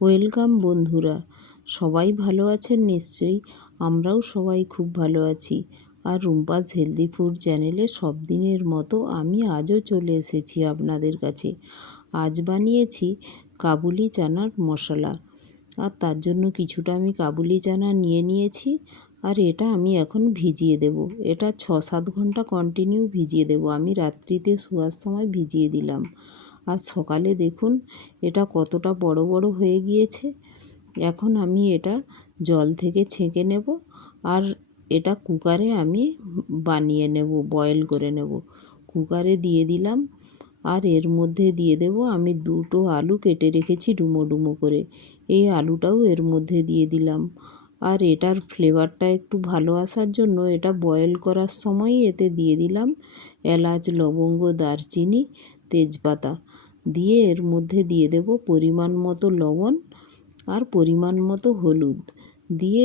Welcome বন্ধুরা, সবাই ভালো আছেন নিশ্চয়ই। আমরাও সবাই খুব ভালো আছি। আর রুম্পাস হেলদি ফুড চ্যানেলে সব দিনের মতো আমি আজও চলে এসেছি আপনাদের কাছে। আজ বানিয়েছি কাবুলি চানার মশলা। আর তার জন্য কিছুটা আমি কাবুলি চানা নিয়ে নিয়েছি। আর এটা আমি এখন ভিজিয়ে দেব। এটা 6-7 ঘন্টা কন্টিনিউ ভিজিয়ে দেব। আমি রাত্রিতে শোয়ার সময় ভিজিয়ে দিলাম। আর সকালে দেখুন এটা কতটা বড় বড় হয়ে গিয়েছে। এখন আমি এটা জল থেকে ছেঁকে নেব। আর এটা কুকারে আমি বানিয়ে নেব, বয়েল করে নেব। কুকারে দিয়ে দিলাম। আর এর মধ্যে দিয়ে দেব আমি 2টো আলু কেটে রেখেছি ডুমো ডুমো করে। এই আলুটাও এর মধ্যে দিয়ে দিলাম। আর এটার ফ্লেভারটা একটু ভালো আসার জন্য এটা বয়েল করার সময়ই এতে দিয়ে দিলাম এলাচ, লবঙ্গ, দারচিনি, তেজপাতা। দিয়ে এর মধ্যে দিয়ে দেব পরিমাণ মতো লবণ আর পরিমাণ মতো হলুদ। দিয়ে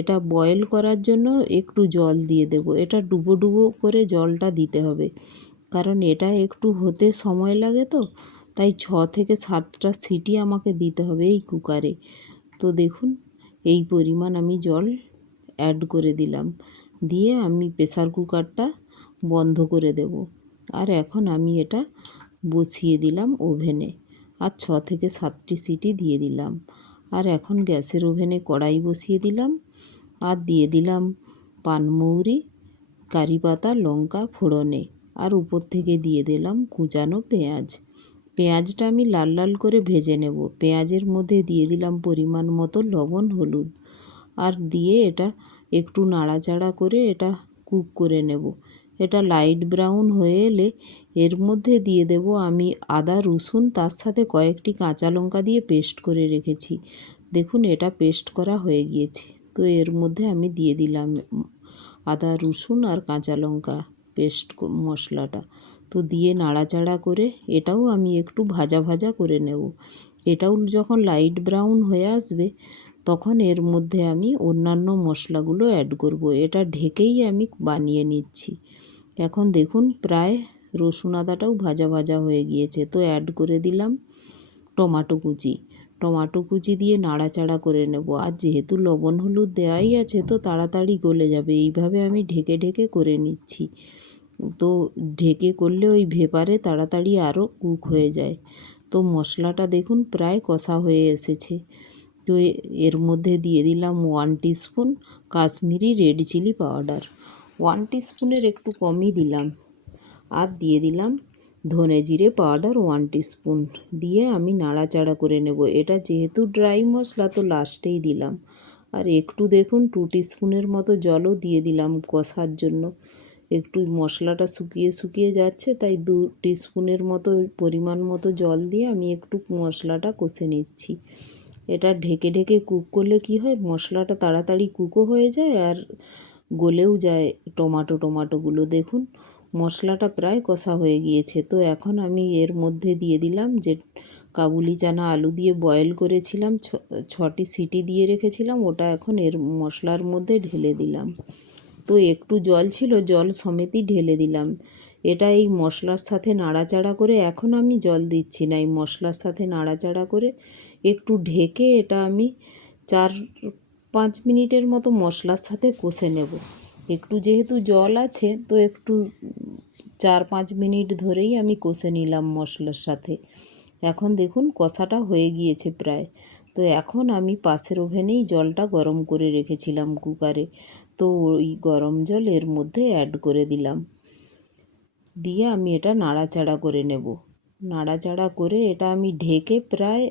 এটা বয়েল করার জন্য একটু জল দিয়ে দেব। এটা ডুবো ডুবো করে জলটা দিতে হবে, কারণ এটা একটু হতে সময় লাগে তো। তাই 6 থেকে 7টা সিটি আমাকে দিতে হবে এই কুকারে। তো দেখুন এই পরিমাণ আমি জল অ্যাড করে দিলাম। দিয়ে আমি প্রেসার কুকারটা বন্ধ করে দেব। আর এখন আমি এটা বসিয়ে দিলাম ওভেনে। আর 6 থেকে 7টি সিটি দিয়ে দিলাম। আর এখন গ্যাসের ওভেনে কড়াই বসিয়ে দিলাম। আর দিয়ে দিলাম পানমৌরি, কারি পাতা, লঙ্কা ফোড়নে। আর উপর থেকে দিয়ে দিলাম কুচানো পেঁয়াজ। পেঁয়াজটা আমি লাল লাল করে ভেজে নেব। পেঁয়াজের মধ্যে দিয়ে দিলাম পরিমাণ মতো লবণ, হলুদ। আর দিয়ে এটা একটু নাড়াচাড়া করে এটা কুক করে নেব। এটা লাইট ব্রাউন হয়ে এলে এর মধ্যে দিয়ে দেব আমি আদা, রসুন, তার সাথে কয়েকটি কাঁচা লঙ্কা দিয়ে পেস্ট করে রেখেছি। দেখুন এটা পেস্ট করা হয়ে গিয়েছে। তো এর মধ্যে আমি দিয়ে দিলাম আদা, রসুন আর কাঁচা লঙ্কা পেস্ট মশলাটা। তো দিয়ে নাড়াচাড়া করে এটাও আমি একটু ভাজা ভাজা করে নেব। এটাও যখন লাইট ব্রাউন হয়ে আসবে তখন এর মধ্যে আমি অন্যান্য মশলাগুলো অ্যাড করব। এটা ঢেকেই আমি বানিয়ে নিচ্ছি। এখন দেখুন প্রায় রসুন আদাটাও ভাজা ভাজা হয়ে গিয়েছে। তো অ্যাড করে দিলাম টমাটো কুচি। টমাটো কুচি দিয়ে নাড়াচাড়া করে নেব। আর যেহেতু লবণ হলুদ দেওয়াই আছে তো তাড়াতাড়ি গলে যাবে। এইভাবে আমি ঢেকে ঢেকে করে নিচ্ছি। তো ঢেকে করলে ওই ভেপারে তাড়াতাড়ি আরও কুক হয়ে যায়। তো মশলাটা দেখুন প্রায় কষা হয়ে এসেছে। তো এর মধ্যে দিয়ে দিলাম 1 teaspoon Kashmiri red chilli powder. 1 টিস্পুনের একটু কমই দিলাম। আর দিয়ে দিলাম ধনে জিরে পাউডার 1 টিস্পুন। দিয়ে আমি নাড়াচাড়া করে নেব। এটা যেহেতু ড্রাই মশলা তো লাস্টেই দিলাম। আর একটু দেখুন 2 টিস্পুনের মতো জলও দিয়ে দিলাম কষার জন্য। একটু মশলাটা শুকিয়ে শুকিয়ে যাচ্ছে, তাই 2 টিস্পুনের মতো পরিমাণ মতো জল দিয়ে আমি একটু মশলাটা কষে নিচ্ছি। এটা ঢেকে ঢেকে কুক করলে কি হয়, মশলাটা তাড়াতাড়ি কুকও হয়ে যায় আর গলেও যায় টমাটোগুলো। দেখুন মশলাটা প্রায় কষা হয়ে গিয়েছে। তো এখন আমি এর মধ্যে দিয়ে দিলাম যে কাবুলি চানা আলু দিয়ে বয়েল করেছিলাম, 6টি সিটি দিয়ে রেখেছিলাম, ওটা এখন এর মশলার মধ্যে ঢেলে দিলাম। তো একটু জল ছিল, জল সমেতই ঢেলে দিলাম। এটা এই মশলার সাথে নাড়াচাড়া করে, এখন আমি জল দিচ্ছি না, এই মশলার সাথে নাড়াচাড়া করে একটু ঢেকে এটা আমি 4-5 মিনিটের মতো মশলার সাথে কষে নেব। একটু যেহেতু জল আছে তো একটু 4-5 মিনিট ধরেই আমি কষে নিলাম মশলার সাথে। এখন দেখুন কষাটা হয়ে গিয়েছে প্রায়। তো এখন আমি পাশের ওভেনেই জলটা গরম করে রেখেছিলাম কুকারে। তো ওই গরম জল এর মধ্যে অ্যাড করে দিলাম। দিয়ে আমি এটা নাড়াচাড়া করে নেব। নাড়াচাড়া করে এটা আমি ঢেকে প্রায়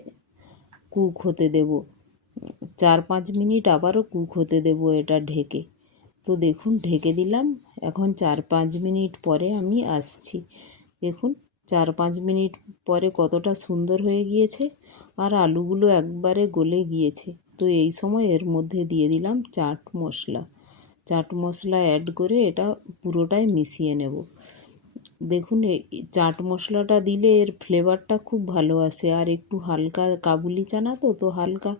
কুক হতে দেব। 4-5 মিনিট আবারও কুক হতে দেব এটা ঢেকে। তো দেখুন ঢেকে দিলাম। এখন 4-5 মিনিট পরে আমি আসছি। দেখুন 4-5 মিনিট পরে কতটা সুন্দর হয়ে গিয়েছে আর আলুগুলো একবারে গলে গিয়েছে। তো এই সময় এর মধ্যে দিয়ে দিলাম চাট মশলা। চাট মশলা অ্যাড করে এটা পুরোটাই মিশিয়ে নেব। দেখুন এই চাট মশলাটা দিলে এর ফ্লেভারটা খুব ভালো আসে। আর একটু হালকা কাবুলি চানা তো হালকা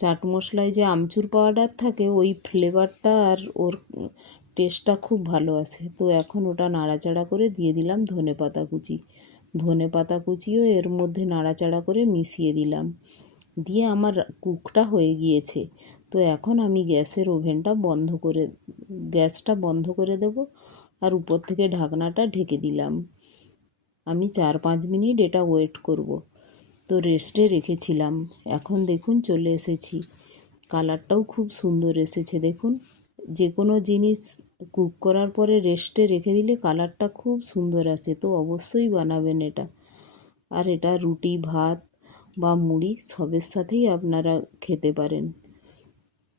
চাট মশলায় যে আমচুর পাউডার থাকে ওই ফ্লেভারটা আর ওর টেস্টটা খুব ভালো আসে। তো এখন ওটা নাড়াচাড়া করে দিয়ে দিলাম ধনেপাতা কুচি। ধনেপাতা কুচিও এর মধ্যে নাড়াচাড়া করে মিশিয়ে দিলাম। দিয়ে আমার কুকটা হয়ে গিয়েছে। তো এখন আমি গ্যাসটা বন্ধ করে দেব আর উপর থেকে ঢাকনাটা ঢেকে দিলাম। আমি 4-5 মিনিট এটা ওয়েট করব। তো রেস্টে রেখেছিলাম, এখন দেখুন চলে এসেছি। কালারটাও খুব সুন্দর এসেছে দেখুন। যে কোনো জিনিস কুক করার পরে রেস্টে রেখে দিলে কালারটা খুব সুন্দর আসে, তো অবশ্যই বানাবেন এটা। আর এটা রুটি, ভাত বা মুড়ি সবের সাথেই আপনারা খেতে পারেন।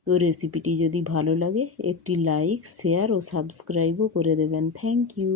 তো রেসিপিটি যদি ভালো লাগে একটি লাইক, শেয়ার ও সাবস্ক্রাইবও করে দেবেন। Thank you.